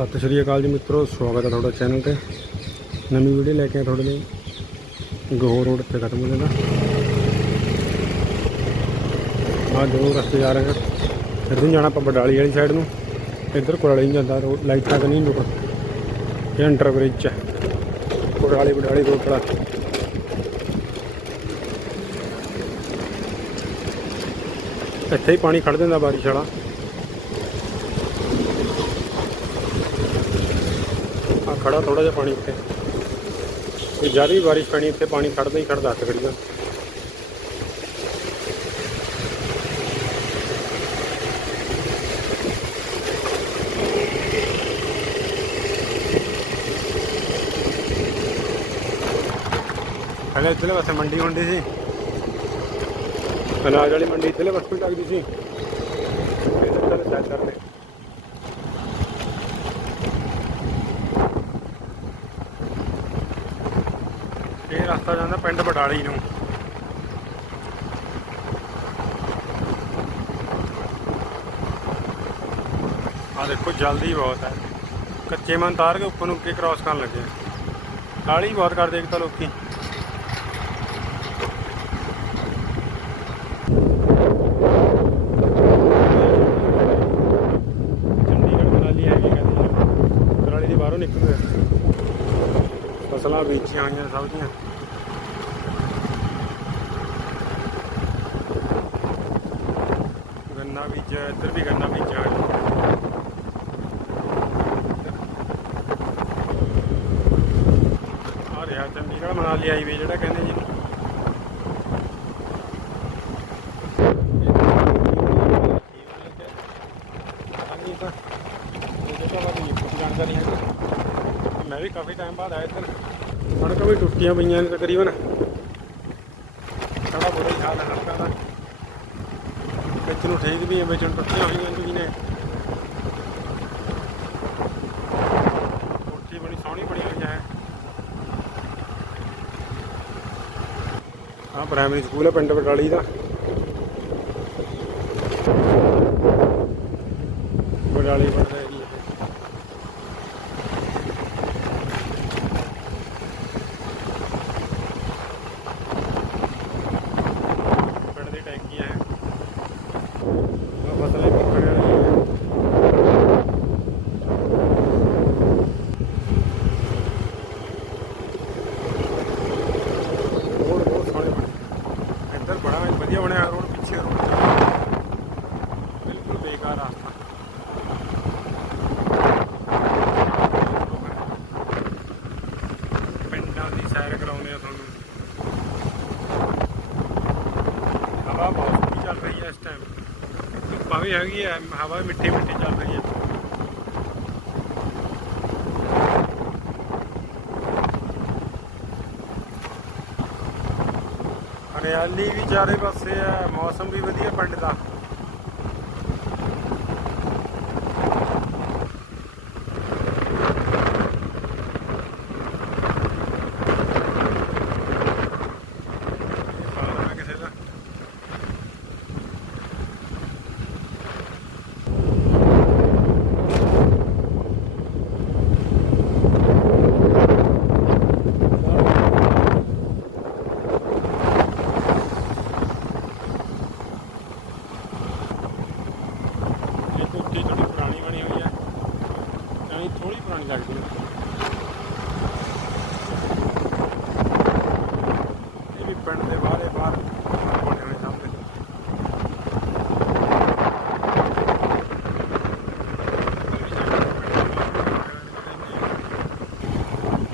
ਸਤਿ ਸ਼੍ਰੀ ਅਕਾਲ ਜੀ ਮਿੱਤਰੋ, ਸਵਾਗਤ ਹੈ ਤੁਹਾਡਾ ਚੈਨਲ ਤੇ। ਨਵੀਂ ਵੀਡੀਓ ਲੈ ਕੇ ਆਏ ਤੁਹਾਡੇ ਲਈ। ਗੋਹ ਰੋਡ ਤੇ ਖਤਮ ਹੋ ਜਾਂਦਾ ਆ ਦੋ ਰਸਤੇ ਜਾ ਰਹੇ ਹਾਂ ਇੱਧਰ ਜਾਣਾ ਆਪਾਂ ਬਡਾਲੀ ਵਾਲੀ ਸਾਈਡ ਨੂੰ। ਇੱਧਰ ਕੁਰਾਲੀ ਨੂੰ ਜਾਂਦਾ ਰੋਡ ਲਾਈਟਾਂ ਤਾਂ ਨਹੀਂ ਲੁਕ ਇਹ ਅੰਡਰ ਬ੍ਰਿਜ ਹੈ ਕੁਰਾਲੀ ਬਡਾਲੀ ਰੋਡ ਖੜਾ ਇੱਥੇ ਹੀ ਪਾਣੀ ਖੜ ਜਾਂਦਾ ਬਾਰਿਸ਼ ਵਾਲਾ। ਖੜਾ ਥੋੜਾ ਜਿਹਾ ਪਾਣੀ ਇੱਥੇ ਜੇ ਜ਼ਿਆਦਾ ਵੀ ਬਾਰਿਸ਼ ਪੈਣੀ ਇੱਥੇ ਪਾਣੀ ਖੜਦਾ ਹੀ ਖੜਦਾ ਤਕਰੀਬਨ ਪਹਿਲਾਂ ਇੱਧਰਲੇ ਪਾਸੇ ਮੰਡੀ ਹੁੰਦੀ ਸੀ। ਅਨਾਜ ਵਾਲੀ ਮੰਡੀ ਇੱਧਰਲੇ ਪਾਸੇ ਵੀ ਲੱਗਦੀ ਸੀ। ਚੱਲ ਚੱਲ ਕਰਦੇ ਰਸਤਾ ਜਾਂਦਾ ਪਿੰਡ ਬਟਾਲੀ ਨੂੰ। ਆ ਦੇਖੋ, ਜਲਦੀ ਬਹੁਤ ਹੈ। ਕੱਚੇ ਮਨ ਤਾਰ ਕੇ ਉੱਪਰ ਨੂੰ ਅੱਗੇ ਕ੍ਰਾਸ ਕਰਨ ਲੱਗੇ ਕਾਲੀ ਬਹੁਤ ਕਰਦੇ ਇੱਕ ਤਾਂ ਲੋਕੀ। ਚੰਡੀਗੜ੍ਹ ਮਨਾਲੀ ਹੈਗੀ ਕਹਿੰਦੇ ਕਰਾਲੀ ਦੇ ਬਾਹਰੋਂ ਨਿਕਲਦੇ ਆ। ਫਸਲਾਂ ਬੀਜੀਆਂ ਹੋਈਆਂ ਸਭ ਦੀਆਂ ਗੰਨਾ ਬੀਜਿਆ ਇੱਧਰ ਵੀ ਗੰਨਾ ਬੀਜਿਆ ਹੋਇਆ ਆ ਰਿਹਾ ਚੰਡੀਗੜ੍ਹ ਹਾਈਵੇ ਜਿਹੜਾ ਕਹਿੰਦੇ ਜੀ। ਹਾਂਜੀ ਤਾਂ ਮੈਂ ਵੀ ਕਾਫੀ ਟਾਈਮ ਬਾਅਦ ਆਇਆ ਇੱਧਰ ਸੜਕਾਂ ਵੀ ਟੁੱਟੀਆਂ ਪਈਆਂ ਨੇ ਤਕਰੀਬਨ। ਸਾਡਾ ਬੁਰਾ ਹੀ ਹਾਲ ਹੈ ਸੜਕਾਂ ਦਾ। ਵਿੱਚ ਨੂੰ ਠੀਕ ਵੀ ਹੈ, ਵਿੱਚ ਨੂੰ ਟੁੱਟੀਆਂ ਹੋਈਆਂ ਵੀ ਨੇ ਕੋਠੀ ਬੜੀ ਸੋਹਣੀ ਬਣੀ ਹੋਈ ਹੈ ਆਹ ਪ੍ਰਾਇਮਰੀ ਸਕੂਲ ਹੈ ਪਿੰਡ ਬਟਾਲੀ ਦਾ। ਬਟਾਲੀ ਪੜਦਾ ਹੈ ਜੀ ਇਹ ਪਿੰਡ ਦੀ ਟੈਂਕੀ ਹੈ ਆਹ ਫਸਲ ਵੀ ਖੜੇ ਵਾਲੀ ਹੈ ਰੋਡ ਬਹੁਤ ਸੋਹਣੇ ਬਣੇ ਇੱਧਰ ਬੜਾ ਵਧੀਆ ਬਣਿਆ ਰੋਡ ਪਿੱਛੇ ਰੋਡ ਬਿਲਕੁਲ ਬੇਕਾਰ ਰਾਸਤਾ ਪਿੰਡਾਂ ਦੀ ਆ ਤੁਹਾਨੂੰ। ਹਵਾ ਬਹੁਤ ਸੋਹਣੀ ਚੱਲ ਰਹੀ ਹੈ ਇਸ ਟਾਈਮ ਭਾਵੇਂ ਹੈਗੀ ਹੈ, ਹਵਾ ਮਿੱਠੀ ਮਿੱਠੀ ਚੱਲ ਰਹੀ ਹੈ। ਹਰਿਆਲੀ ਵੀ ਚਾਰੇ ਪਾਸੇ ਹੈ, ਮੌਸਮ ਵੀ ਵਧੀਆ ਪਿੰਡ ਦਾ ਇਹ ਫਾਰਮ ਹੈ ਕਿਸੇ ਦਾ ਇਹ ਕੋਠੀ ਥੋੜੀ ਪੁਰਾਣੀ ਬਣੀ ਹੋਈ ਹੈ ਤਾਂ ਥੋੜੀ ਪੁਰਾਣੀ ਲੱਗਦੀ ਹੈ ਇਹ ਵੀ ਪਿੰਡ ਦੇ ਬਾਹਰੇ ਬਾਹਰ ਬਣੇ ਹੋਏ ਸਾਹਮਣੇ।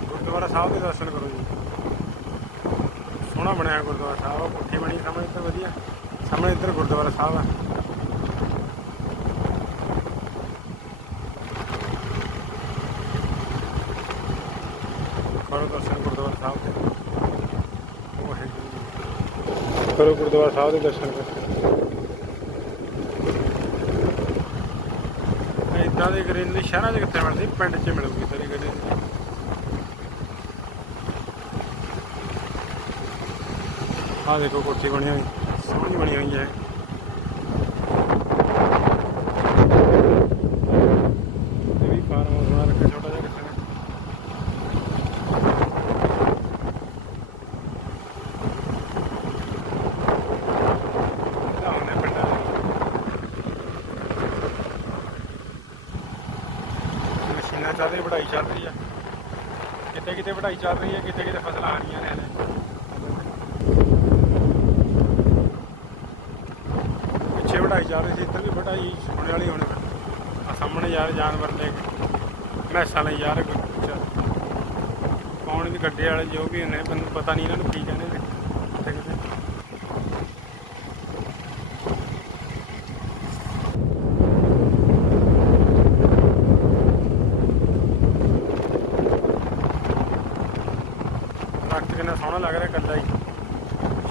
ਗੁਰਦੁਆਰਾ ਸਾਹਿਬ ਦੇ ਦਰਸ਼ਨ ਕਰੋ ਜੀ। ਸੋਹਣਾ ਬਣਿਆ ਗੁਰਦੁਆਰਾ ਸਾਹਿਬ ਆ ਕੋਠੀ ਬਣੀ ਸਾਹਮਣੇ ਤਾਂ ਵਧੀਆ। ਸਾਹਮਣੇ ਇੱਧਰ ਗੁਰਦੁਆਰਾ ਸਾਹਿਬ ਆ। ਕਰੋ ਦਰਸ਼ਨ ਗੁਰਦੁਆਰਾ ਸਾਹਿਬ ਦੇ ਵਾਹਿਗੁਰੂ ਜੀ। ਕਰੋ ਗੁਰਦੁਆਰਾ ਸਾਹਿਬ ਦੇ ਦਰਸ਼ਨ ਕਰੋ। ਇਦਾਂ ਦੇ ਗ੍ਰੀਨਰੀ ਸ਼ਹਿਰਾਂ 'ਚ ਕਿੱਥੇ ਮਿਲਦੀ? ਪਿੰਡ 'ਚ ਮਿਲੂਗੀ ਤੇਰੀ ਗ੍ਰੀਨਰੀ ਆਹ ਦੇਖੋ ਕੋਠੀ ਬਣੀ ਹੋਈ ਸੋਹਣੀ ਬਣੀ ਹੋਈ ਹੈ ਇਹ ਵੀ ਫਾਰਮ ਹਾਊਸ ਬਣਾ ਦੇਖ ਸਕਦੇ ਵਢਾਈ ਚੱਲ ਰਹੀ ਹੈ। ਕਿਤੇ ਕਿਤੇ ਵਢਾਈ ਚੱਲ ਰਹੀ ਹੈ ਕਿਤੇ ਕਿਤੇ ਫਸਲਾਂ ਆ ਰਹੀਆਂ ਨੇ ਪਿੱਛੇ ਵਢਾਈ ਚੱਲ ਰਹੀ ਸੀ, ਇੱਧਰ ਵੀ ਵਢਾਈ ਹੋਣੇ ਵਾਲੀ ਹੋਣੀ ਆ ਸਾਹਮਣੇ ਯਾਰ ਜਾਨਵਰ ਲੈ ਕੇ, ਮੈਸਾਂ ਲਈ ਯਾਰ ਕੁਛ ਕੌਣ ਵੀ ਗੱਡੇ ਵਾਲੇ ਜੋ ਵੀ ਨੇ, ਮੈਨੂੰ ਪਤਾ ਨਹੀਂ ਇਹਨਾਂ ਨੂੰ ਕੀ ਕਹਿੰਦੇ ਨੇ। ਕਿੰਨਾ ਸੋਹਣਾ ਲੱਗ ਰਿਹਾ ਕੱਲਾ ਹੀ।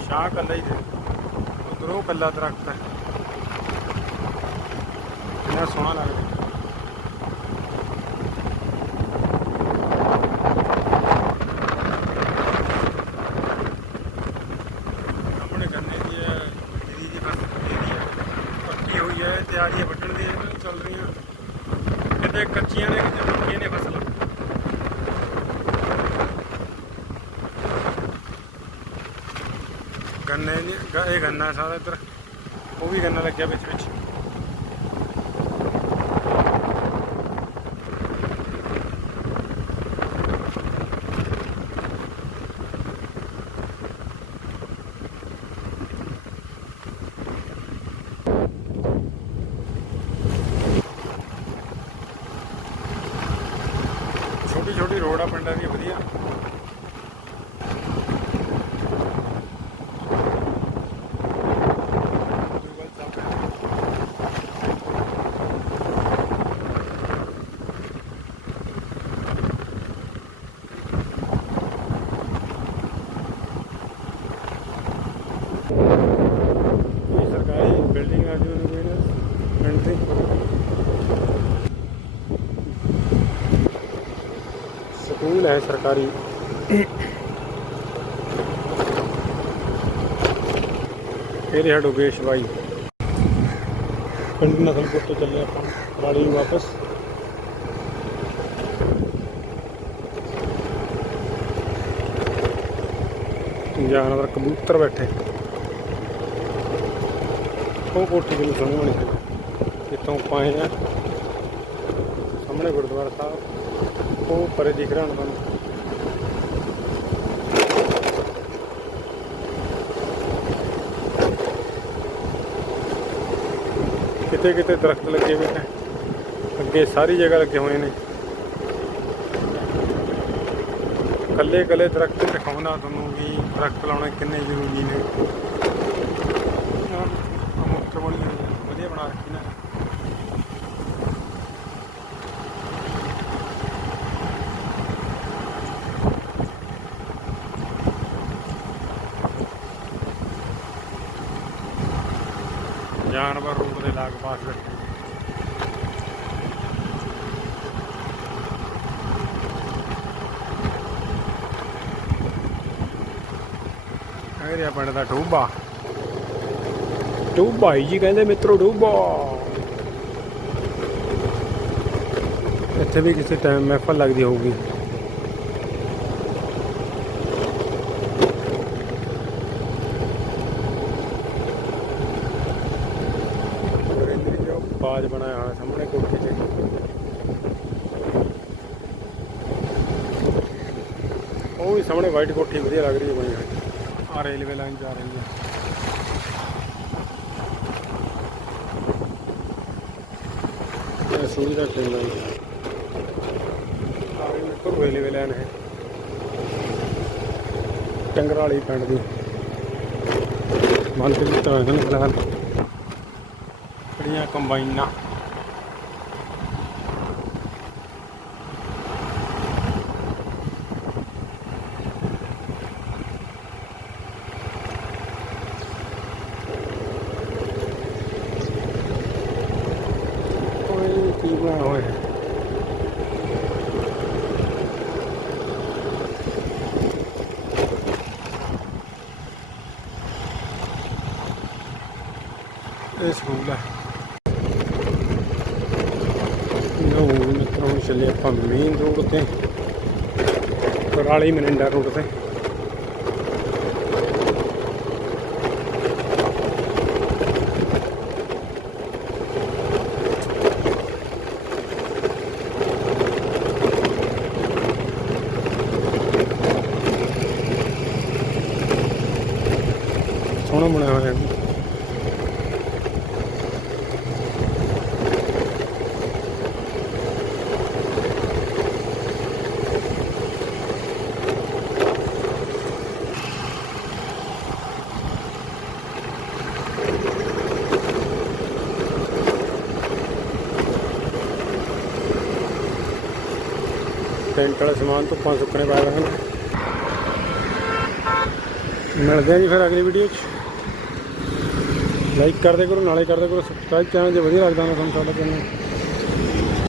ਸ਼ਾਹ ਕੱਲਾ ਹੀ ਦੇ ਉਧਰੋਂ ਕੱਲਾ ਦਰਖਤ ਹੈ। ਕਿੰਨਾ ਸੋਹਣਾ ਲੱਗ ਰਿਹਾ। ਆਪਣੇ ਦੀ ਹੈ ਫਸਲ ਤਿਆਰੀ ਵੱਢਣ ਦੀ ਹੈ, ਚੱਲ ਰਹੀਆਂ। ਕਿਤੇ ਕੱਚੀਆਂ ਨੇ, ਕਿਤੇ ਪੱਕੀਆਂ ਨੇ ਫਸਲਾਂ। ਗੰਨੇ ਦੀ ਗ- ਇਹ ਗੰਨਾ ਸਾਰਾ ਇੱਧਰ। ਉਹ ਵੀ ਗੰਨਾ ਲੱਗਿਆ ਵਿੱਚ ਵਿੱਚ। ਛੋਟੀ ਛੋਟੀ ਰੋਡ ਆ, ਪਿੰਡਾਂ ਦੀ ਵਧੀਆ ਕੋਈ ਸਰਕਾਰੀ ਬਿਲਡਿੰਗ ਆ ਜਿਵੇਂ ਕੋਈ ਨਾ ਪਿੰਡ ਦੀ ਸਕੂਲ ਹੈ ਸਰਕਾਰੀ। ਇਹ ਰਿਹਾ ਡੋਗੇਸ਼ ਬਾਈ। ਪਿੰਡ ਨਸਲਪੁਰ ਤੋਂ ਚੱਲੇ ਆਪਾਂ ਵਾਲੀ ਨੂੰ ਵਾਪਸ। ਜਾਨਵਰ ਕਬੂਤਰ ਬੈਠੇ। ਉਹ ਕੋਠੀ ਕਿੰਨੀ ਸੋਹਣੀ ਬਣੀ ਹੈ ਜਿੱਥੋਂ ਆਪਾਂ ਆਏ ਆ, ਸਾਹਮਣੇ ਗੁਰਦੁਆਰਾ ਸਾਹਿਬ। ਉਹ ਪਰੇ ਦਿਖ ਰਿਹਾ ਹੁਣ ਕਿਤੇ ਕਿਤੇ ਦਰਖਤ ਲੱਗੇ ਹੋਏ ਨੇ। ਅੱਗੇ ਸਾਰੀ ਜਗ੍ਹਾ ਲੱਗੇ ਹੋਏ ਨੇ। ਕੱਲੇ ਕੱਲੇ ਦਰਖਤ ਦਿਖਾਉਣਾ ਤੁਹਾਨੂੰ ਵੀ ਦਰਖਤ ਲਾਉਣੇ ਕਿੰਨੇ ਜ਼ਰੂਰੀ ਨੇ ਮੁੱਖ ਬਣੀ ਹੋਈ ਹੈ, ਵਧੀਆ ਬਣਾ ਰੱਖੀ ਨਾ ਜਾਨਵਰ ਰੂਪ ਦੇ ਲਾਗ ਪਾਸ ਬੈਠੇ ਇਹ ਪਿੰਡ ਦਾ ਟੂਬਾ। ਟੂਬਾ ਹੀ ਜੀ ਕਹਿੰਦੇ ਮਿੱਤਰੋ, ਟੂਬਾ। ਇੱਥੇ ਵੀ ਕਿਸੇ ਟਾਈਮ ਮਹਿਫਲ ਲੱਗਦੀ ਹੋਊਗੀ ਵਰਿੰਦਰੀ ਜੋ ਬਾਜ ਬਣਾਇਆ ਹੋਇਆ ਸਾਹਮਣੇ ਕੋਠੀ ਤੇ। ਉਹ ਵੀ ਸਾਹਮਣੇ ਵਾਈਟ ਕੋਠੀ ਵਧੀਆ ਲੱਗ ਰਹੀ ਹੈ ਬਣੀ ਹੋਈ। ਆ ਰੇਲਵੇ ਲਾਈਨ ਜਾ ਰਹੀ ਹੈ। ਇਹ ਸੂਰੀ ਦਾ ਟ੍ਰੇਨ ਹੈ। ਆ ਰਹੀ ਹੈ ਰੇਲਵੇ ਲਾਈਨ ਹੈ। ਟੰਗਰਾਲੀ ਪਿੰਡ ਦੀ। ਮੰਨ ਕੇ ਤਾਂ ਹਨ ਫਿਲਹਾਲ ਬੜੀਆਂ ਕੰਬਾਈਨਾਂ ਕੋਈ ਕੀ ਬਣਾਇਆ ਹੋਇਆ ਲੋ ਮਿੱਤਰੋ ਹੁਣ ਚੱਲੇ ਆਪਾਂ ਮੇਨ ਰੋਡ ਤੇ। ਕਰਾਲੀ ਮਨਿੰਡਾ ਰੋਡ ਤੇ। ਸੋਹਣਾ ਬਣਿਆ ਹੋਇਆ। ਹੈ ਟੈਂਟ ਵਾਲੇ ਸਮਾਨ ਧੁੱਪਾਂ ਸੁੱਕਣੇ ਪਾਏ ਹੋਏ ਹਨ। ਮਿਲਦੇ ਹਾਂ ਜੀ ਫਿਰ ਅਗਲੀ ਵੀਡੀਓ 'ਚ। ਲਾਈਕ ਕਰਦੇ ਕਰੋ, ਨਾਲੇ ਕਰਦੇ ਕਰੋ ਸਬਸਕ੍ਰਾਈਬ ਚੈਨਲ ਜੇ ਵਧੀਆ ਲੱਗਦਾ ਨਾ ਤੁਹਾਨੂੰ ਸਾਡਾ ਚੈਨਲ।